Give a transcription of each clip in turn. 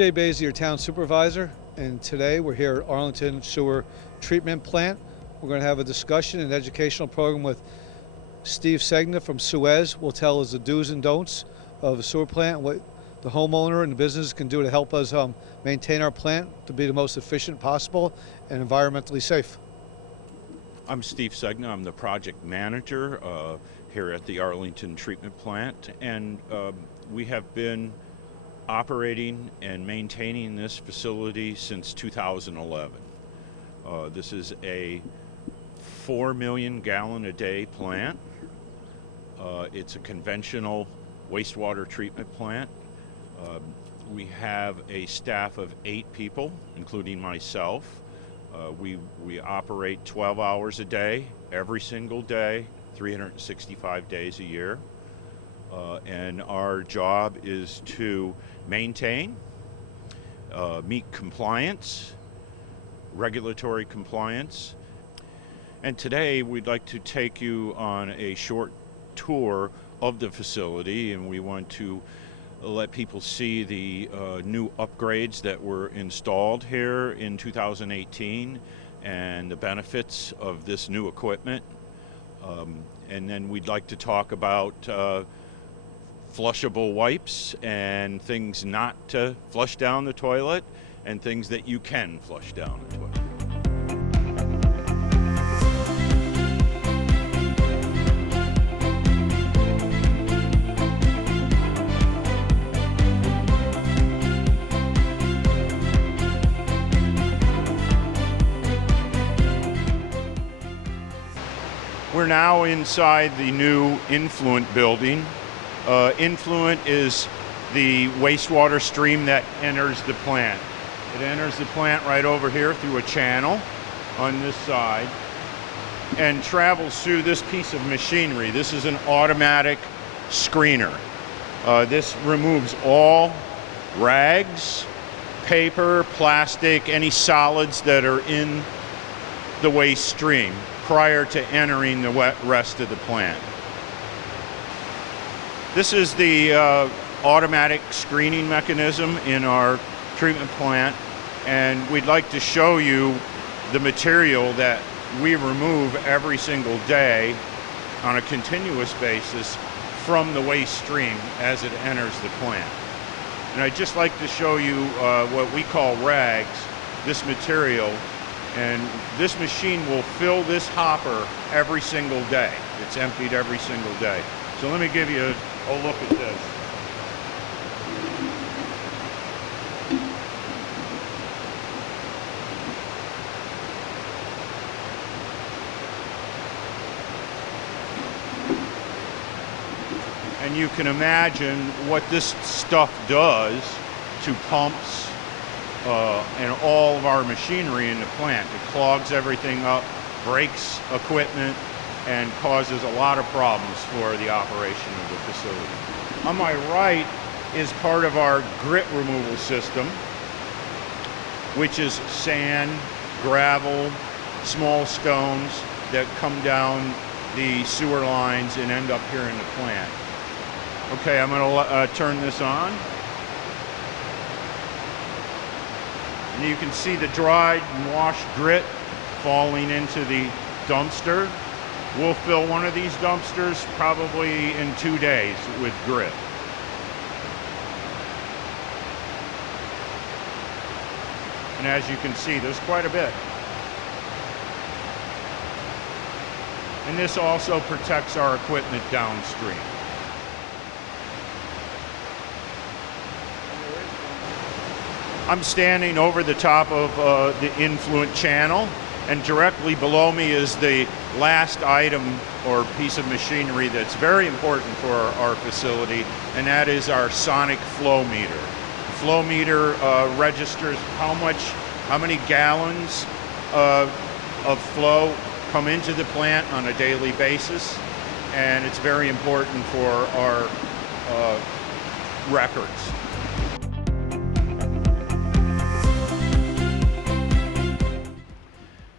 RJ Basie, your town supervisor, and today we're here at Arlington Sewer Treatment Plant. We're going to have a discussion and educational program with Steve Segna from Suez. Will tell us the do's and don'ts of a sewer plant, what the homeowner and the business can do to help us maintain our plant to be the most efficient possible and environmentally safe. I'm Steve Segna. I'm the project manager here at the Arlington Treatment Plant, and we have been operating and maintaining this facility since 2011. This is a 4 million gallon a day plant. It's a conventional wastewater treatment plant. We have a staff of 8 people, including myself. We operate 12 hours a day, every single day, 365 days a year. And our job is to maintain, meet compliance, regulatory compliance. And today we'd like to take you on a short tour of the facility, and we want to let people see the new upgrades that were installed here in 2018 and the benefits of this new equipment. And then we'd like to talk about flushable wipes and things not to flush down the toilet and things that you can flush down the toilet. We're now inside the new Influent building. Influent is the wastewater stream that enters the plant. It enters the plant right over here through a channel on this side and travels through this piece of machinery. This is an automatic screener. This removes all rags, paper, plastic, any solids that are in the waste stream prior to entering the wet rest of the plant. This is the automatic screening mechanism in our treatment plant, and we'd like to show you the material that we remove every single day on a continuous basis from the waste stream as it enters the plant. And I'd just like to show you what we call rags, this material, and this machine will fill this hopper every single day. It's emptied every single day. So let me give you a look at this. And you can imagine what this stuff does to pumps and all of our machinery in the plant. It clogs everything up, breaks equipment, and causes a lot of problems for the operation of the facility. On my right is part of our grit removal system, which is sand, gravel, small stones that come down the sewer lines and end up here in the plant. Okay, I'm going to turn this on. And you can see the dried and washed grit falling into the dumpster. We'll fill one of these dumpsters probably in 2 days with grit. And as you can see, there's quite a bit. And this also protects our equipment downstream. I'm standing over the top of the Influent channel, and directly below me is the last item or piece of machinery that's very important for our facility, and that is our sonic flow meter. The flow meter registers how many gallons of flow come into the plant on a daily basis, and it's very important for our records.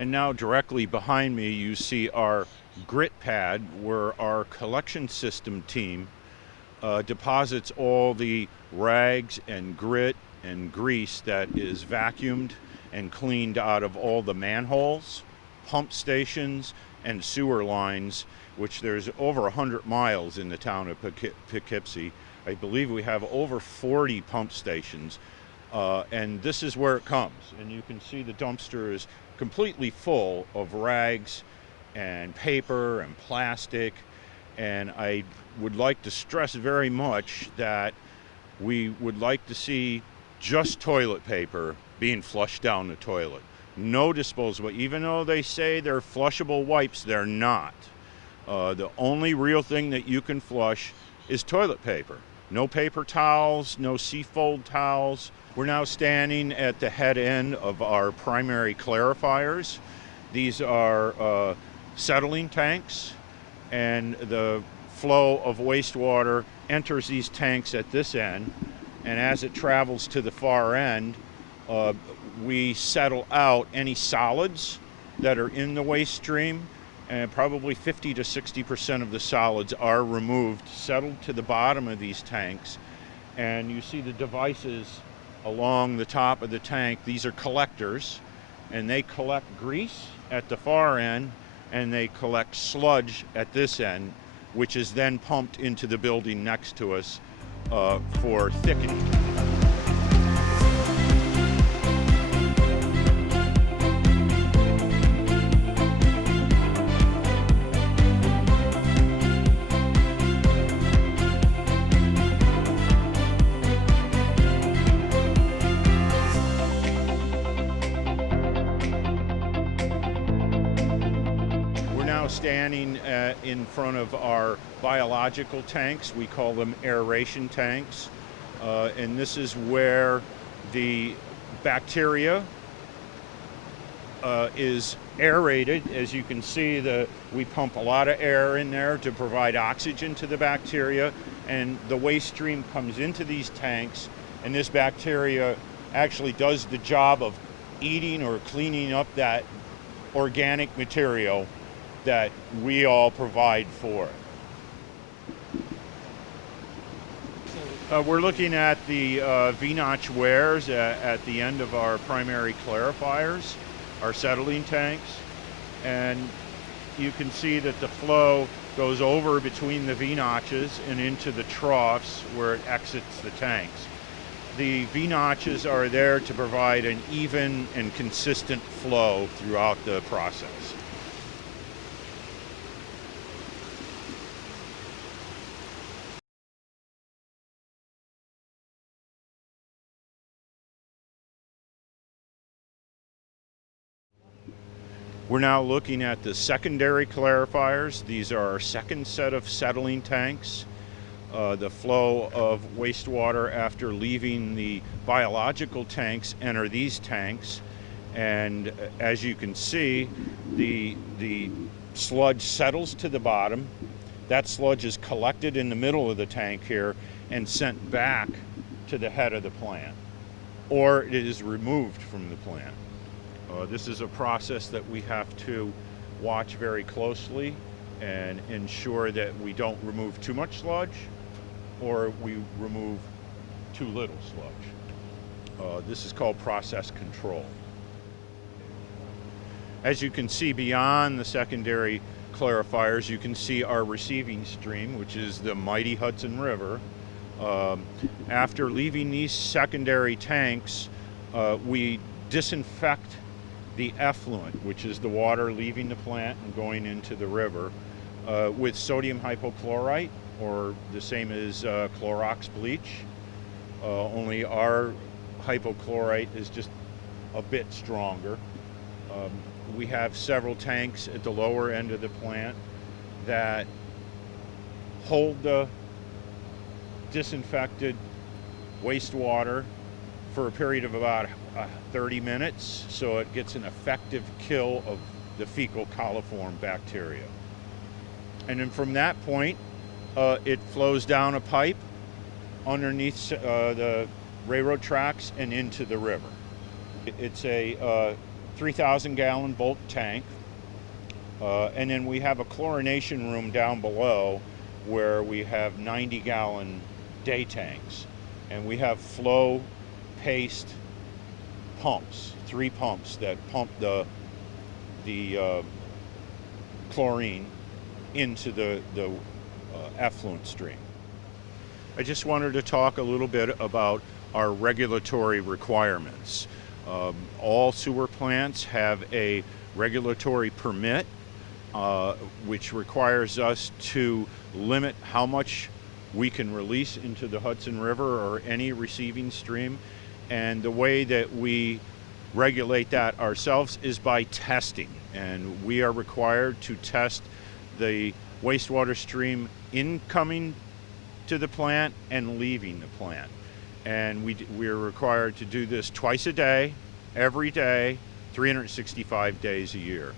And now directly behind me you see our grit pad, where our collection system team deposits all the rags and grit and grease that is vacuumed and cleaned out of all the manholes, pump stations, and sewer lines, which there's over 100 miles in the town of Poughkeepsie. I believe we have over 40 pump stations, and this is where it comes. And you can see the dumpster is completely full of rags and paper and plastic, and I would like to stress very much that we would like to see just toilet paper being flushed down the toilet. No disposable, even though they say they're flushable wipes, they're not. The only real thing that you can flush is toilet paper. No paper towels, no Seafold towels. We're now standing at the head end of our primary clarifiers. These are settling tanks, and the flow of wastewater enters these tanks at this end, and as it travels to the far end, we settle out any solids that are in the waste stream, and probably 50 to 60% of the solids are removed, settled to the bottom of these tanks. And you see the devices along the top of the tank. These are collectors, and they collect grease at the far end, and they collect sludge at this end, which is then pumped into the building next to us for thickening. Standing in front of our biological tanks. We call them aeration tanks, and this is where the bacteria is aerated. As you can see, we pump a lot of air in there to provide oxygen to the bacteria, and the waste stream comes into these tanks, and this bacteria actually does the job of eating or cleaning up that organic material that we all provide for. We're looking at the V-notch wares at the end of our primary clarifiers, our settling tanks, and you can see that the flow goes over between the V-notches and into the troughs where it exits the tanks. The V-notches are there to provide an even and consistent flow throughout the process. We're now looking at the secondary clarifiers. These are our second set of settling tanks. The flow of wastewater after leaving the biological tanks enter these tanks. And as you can see, the sludge settles to the bottom. That sludge is collected in the middle of the tank here and sent back to the head of the plant, or it is removed from the plant. This is a process that we have to watch very closely and ensure that we don't remove too much sludge or we remove too little sludge. This is called process control. As you can see beyond the secondary clarifiers, you can see our receiving stream, which is the mighty Hudson River. After leaving these secondary tanks, we disinfect the effluent, which is the water leaving the plant and going into the river, with sodium hypochlorite, or the same as Clorox bleach. Only our hypochlorite is just a bit stronger. We have several tanks at the lower end of the plant that hold the disinfected wastewater for a period of about 30 minutes, so it gets an effective kill of the fecal coliform bacteria. And then from that point, it flows down a pipe underneath the railroad tracks and into the river. It's a 3,000 gallon bulk tank, and then we have a chlorination room down below where we have 90 gallon day tanks, and we have flow paste pumps, 3 pumps that pump the chlorine into the effluent stream. I just wanted to talk a little bit about our regulatory requirements. All sewer plants have a regulatory permit, which requires us to limit how much we can release into the Hudson River or any receiving stream. And the way that we regulate that ourselves is by testing. And we are required to test the wastewater stream incoming to the plant and leaving the plant. And we are required to do this twice a day, every day, 365 days a year.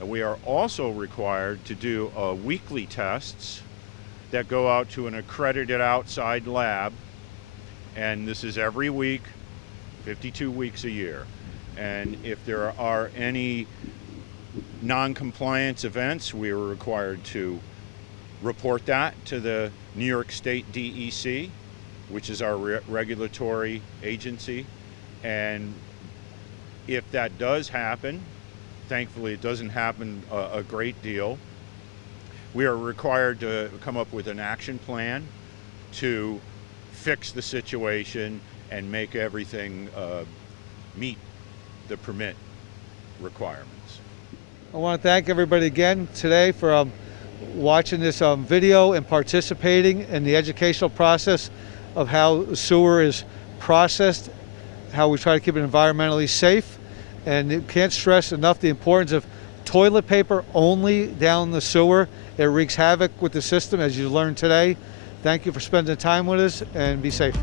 And we are also required to do weekly tests that go out to an accredited outside lab, and this is every week, 52 weeks a year. And if there are any non-compliance events, we are required to report that to the New York State DEC, which is our regulatory agency. And if that does happen, thankfully it doesn't happen a great deal, we are required to come up with an action plan to fix the situation and make everything meet the permit requirements. I want to thank everybody again today for watching this video and participating in the educational process of how sewer is processed, how we try to keep it environmentally safe. And you can't stress enough the importance of toilet paper only down the sewer. It wreaks havoc with the system, as you learned today. Thank you for spending time with us, and be safe.